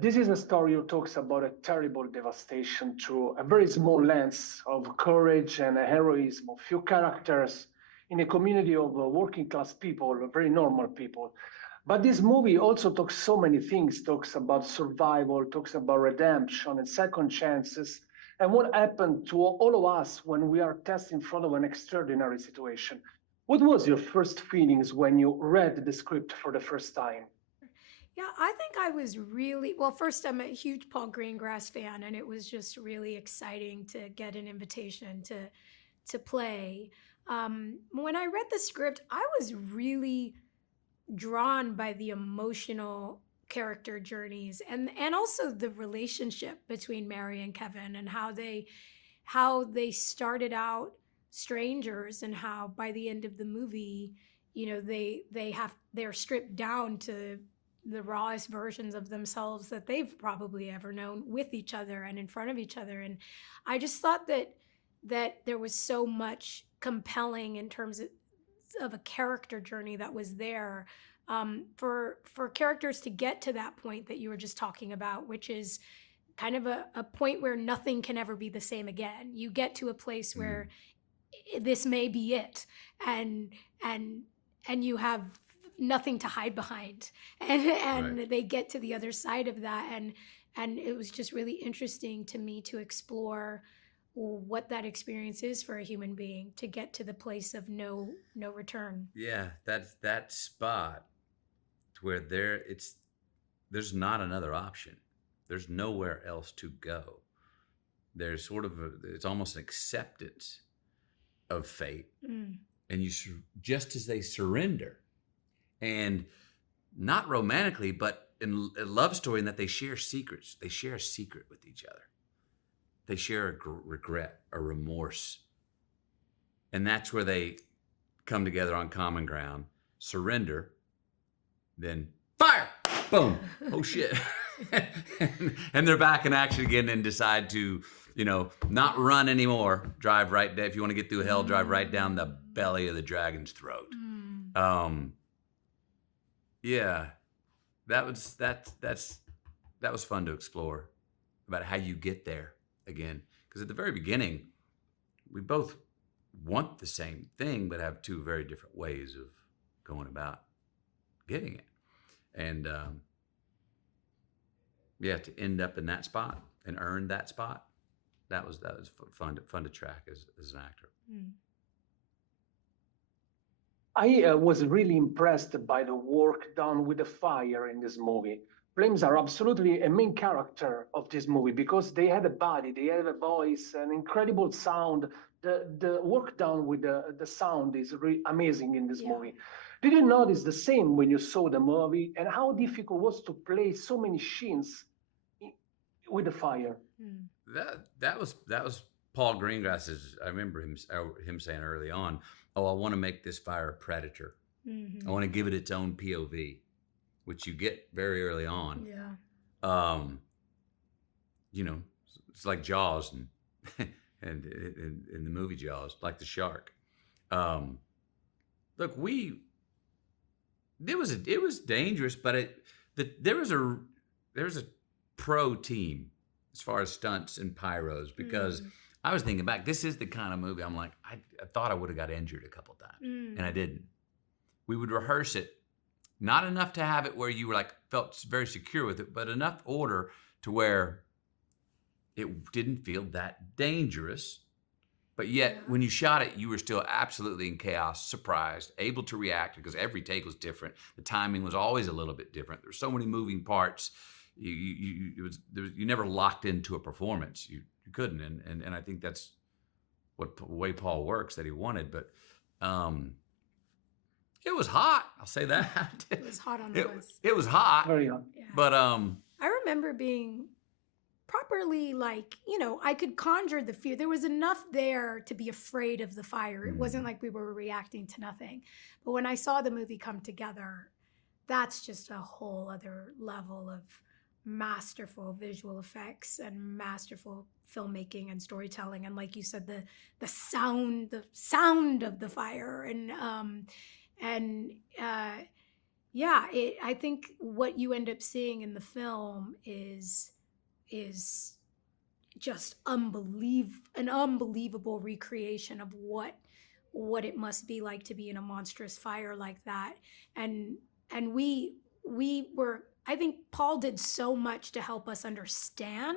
This is a story who talks about a terrible devastation through a very small lens of courage and heroism of few characters in a community of working class people, very normal people. But this movie also talks so many things, talks about survival, talks about redemption and second chances, and what happened to all of us when we are tested in front of an extraordinary situation. What was your first feelings when you read the script for the first time? Yeah, I think I was really well. First, I'm a huge Paul Greengrass fan, and it was just really exciting to get an invitation to play. When I read the script, I was really drawn by the emotional character journeys and also the relationship between Mary and Kevin and how they started out strangers and how by the end of the movie, they're stripped down to the rawest versions of themselves that they've probably ever known with each other and in front of each other. And I just thought that there was so much compelling in terms of a character journey that was there, for characters to get to that point that you were just talking about, which is kind of a point where nothing can ever be the same again. You get to a place where this may be it, and you have nothing to hide behind, and Right. they get to the other side of that, and it was just really interesting to me to explore what that experience is for a human being to get to the place of no return. Yeah, that's that spot to where there's not another option. There's nowhere else to go. There's sort of it's almost an acceptance of fate, Mm. and just as they surrender, and not romantically, but in a love story, in that they share secrets. They share a secret with each other. They share a regret, a remorse, and that's where they come together on common ground, surrender, then fire, boom, oh shit. And they're back in action again and decide to, not run anymore. Drive right down. If you want to get through hell, drive right down the belly of the dragon's throat. Mm. Yeah, that was fun to explore about how you get there again. Because at the very beginning, we both want the same thing, but have two very different ways of going about getting it. And yeah, to end up in that spot and earn that spot, that was fun to track as an actor. Mm. I was really impressed by the work done with the fire in this movie. Flames are absolutely a main character of this movie because they have a body, they have a voice, an incredible sound. The work done with the sound is really amazing in this Yeah. movie. Did you notice the same when you saw the movie and how difficult it was to play so many scenes with the fire? Mm. That was Paul Greengrass's. I remember him saying early on, "Oh, I want to make this fire a predator. I Mhm. want to give it its own POV," which you get very early on. Yeah. Um, it's like Jaws and in the movie Jaws, like the shark. Um, Look, it was dangerous, but there was a pro team as far as stunts and pyros, because I was thinking back, this is the kind of movie I'm like, I thought I would have got injured a couple times, and I didn't. We would rehearse it, not enough to have it where you were like felt very secure with it, but enough order to where it didn't feel that dangerous. But yet, when you shot it, you were still absolutely in chaos, surprised, able to react, because every take was different. The timing was always a little bit different. There were so many moving parts. You never locked into a performance. You couldn't, and I think that's the way Paul works, that he wanted. But it was hot. I'll say that. It was hot on the bus. It was hot. Very hard. Yeah. But I remember being properly, like, I could conjure the fear. There was enough there to be afraid of the fire. It wasn't like we were reacting to nothing. But when I saw the movie come together, that's just a whole other level of masterful visual effects and masterful filmmaking and storytelling. And like you said, the sound of the fire and Yeah, I think what you end up seeing in the film is just an unbelievable recreation of what it must be like to be in a monstrous fire like that. And we were, I think Paul did so much to help us understand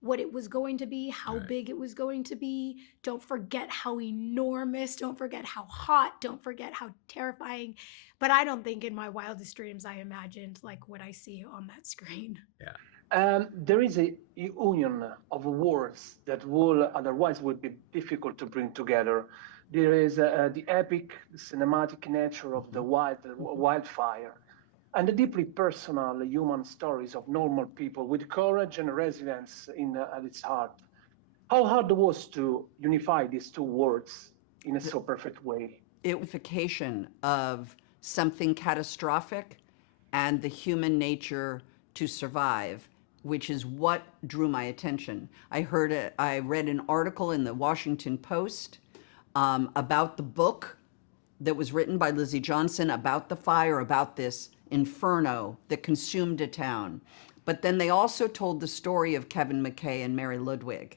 what it was going to be, how Right. big it was going to be. Don't forget how enormous, don't forget how hot, don't forget how terrifying. But I don't think in my wildest dreams I imagined like what I see on that screen. Yeah. There is a union of words that will otherwise would be difficult to bring together. There is the epic, the cinematic nature of the wildfire, and the deeply personal human stories of normal people with courage and resilience at its heart. How hard it was to unify these two words in a so perfect way. Unification of something catastrophic and the human nature to survive, which is what drew my attention. I read an article in the Washington Post about the book that was written by Lizzie Johnson about the fire, about this inferno that consumed a town. But then they also told the story of Kevin McKay and Mary Ludwig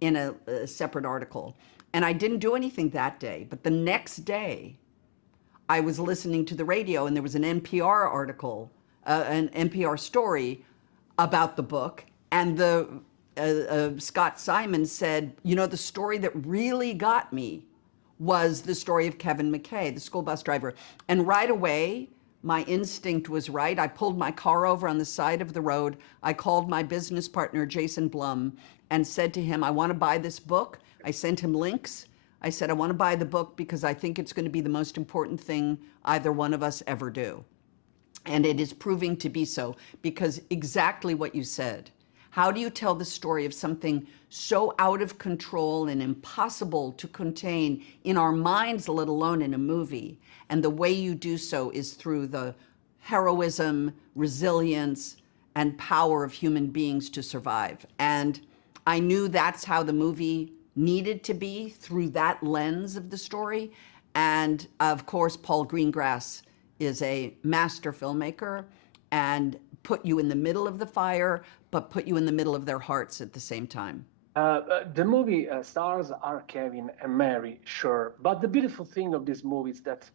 in a separate article. And I didn't do anything that day, but the next day I was listening to the radio and there was an NPR article, an NPR story about the book. And Scott Simon said, you know, the story that really got me was the story of Kevin McKay, the school bus driver. And right away, my instinct was right. I pulled my car over on the side of the road. I called my business partner, Jason Blum, and said to him, I want to buy this book. I sent him links. I said, I want to buy the book because I think it's going to be the most important thing either one of us ever do. And it is proving to be so, because exactly what you said. How do you tell the story of something so out of control and impossible to contain in our minds, let alone in a movie? And the way you do so is through the heroism, resilience, and power of human beings to survive. And I knew that's how the movie needed to be, through that lens of the story. And of course, Paul Greengrass is a master filmmaker and put you in the middle of the fire, but put you in the middle of their hearts at the same time. The movie stars are Kevin and Mary, sure. But the beautiful thing of this movie is that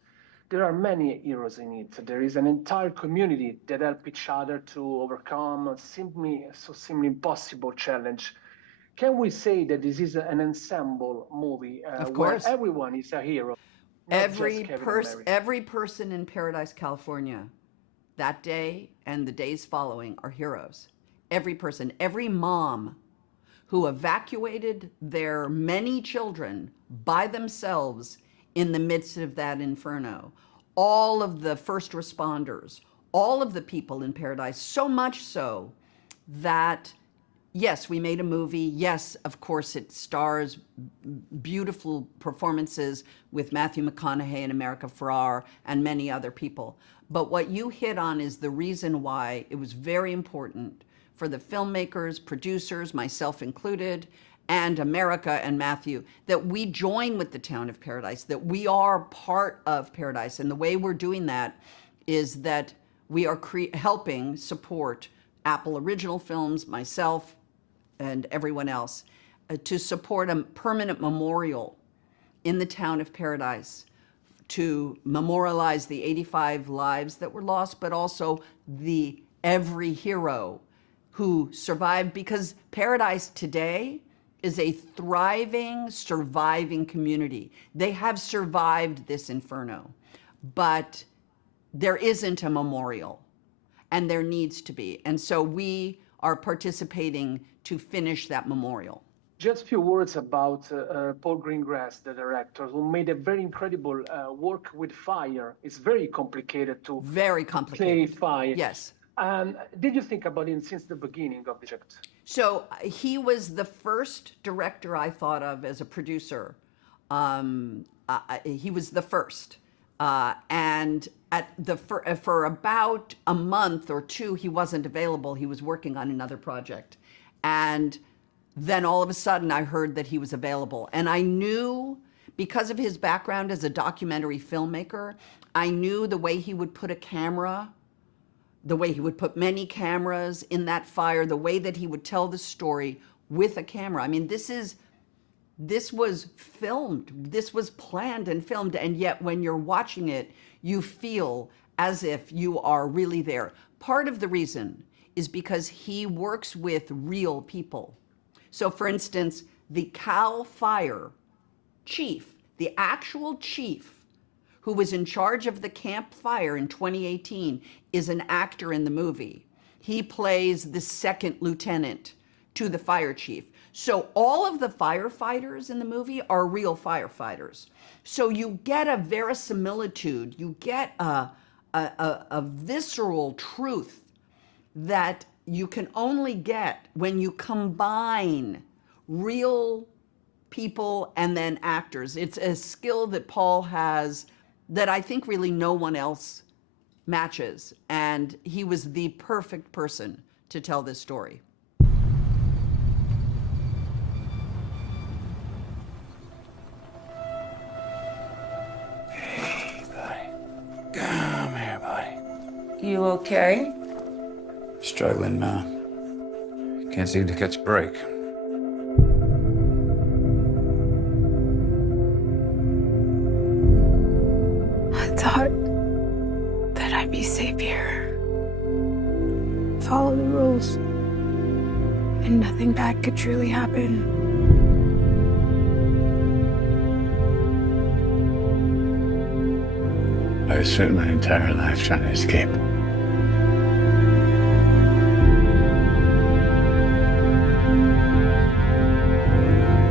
there are many heroes in it. There is an entire community that help each other to overcome a seemingly impossible challenge. Can we say that this is an ensemble movie Of where course. everyone is a hero? Every person in Paradise, California, that day and the days following are heroes. Every person, every mom who evacuated their many children by themselves in the midst of that inferno, all of the first responders, all of the people in Paradise, so much so that, yes, we made a movie. Yes, of course, it stars beautiful performances with Matthew McConaughey and America Ferrera and many other people. But what you hit on is the reason why it was very important for the filmmakers, producers, myself included, and America and Matthew, that we join with the town of Paradise, that we are part of Paradise. And the way we're doing that is that we are helping support Apple Original Films, myself, and everyone else, to support a permanent memorial in the town of Paradise to memorialize the 85 lives that were lost, but also every hero who survived, because Paradise today is a thriving, surviving community. They have survived this inferno, but there isn't a memorial, and there needs to be. And so we are participating to finish that memorial. Just a few words about Paul Greengrass, the director, who made a very incredible work with fire. It's very complicated to play fire. Yes. Did you think about it since the beginning of the project? So he was the first director I thought of as a producer. He was the first. And for about a month or two, he wasn't available. He was working on another project. And then all of a sudden I heard that he was available. And I knew, because of his background as a documentary filmmaker, I knew the way he would put a camera, the way he would put many cameras in that fire, the way that he would tell the story with a camera. I mean, this was filmed, this was planned and filmed, and yet when you're watching it, you feel as if you are really there. Part of the reason is because he works with real people. So for instance, the Cal Fire chief, the actual chief who was in charge of the Camp Fire in 2018, is an actor in the movie. He plays the second lieutenant to the fire chief. So all of the firefighters in the movie are real firefighters. So you get a verisimilitude, you get a visceral truth that you can only get when you combine real people and then actors. It's a skill that Paul has that I think really no one else matches. And he was the perfect person to tell this story. Hey, buddy. Come here, buddy. You okay? Struggling, man. Can't seem to catch a break. I thought that I'd be safe here. Follow the rules. And nothing bad could truly happen. I spent my entire life trying to escape.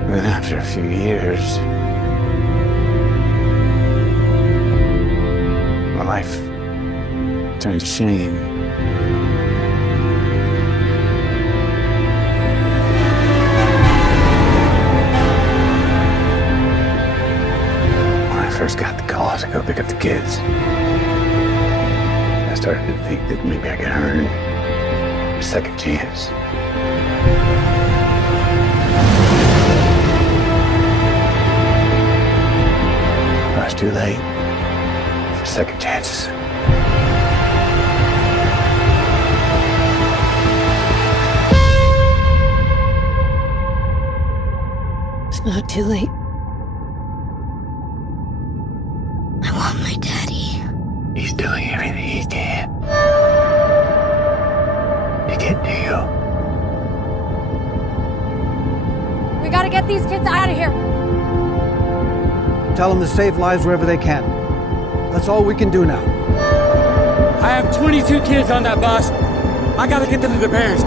Then after a few years, my life turned to shame. When I first got the call to go pick up the kids, I started to think that maybe I could earn a second chance. But it's too late for second chances. It's not too late. I want my daddy. He's doing everything he can to get to you. We gotta get these kids out of here. Tell them to save lives wherever they can. That's all we can do now. I have 22 kids on that bus. I gotta get them to their parents.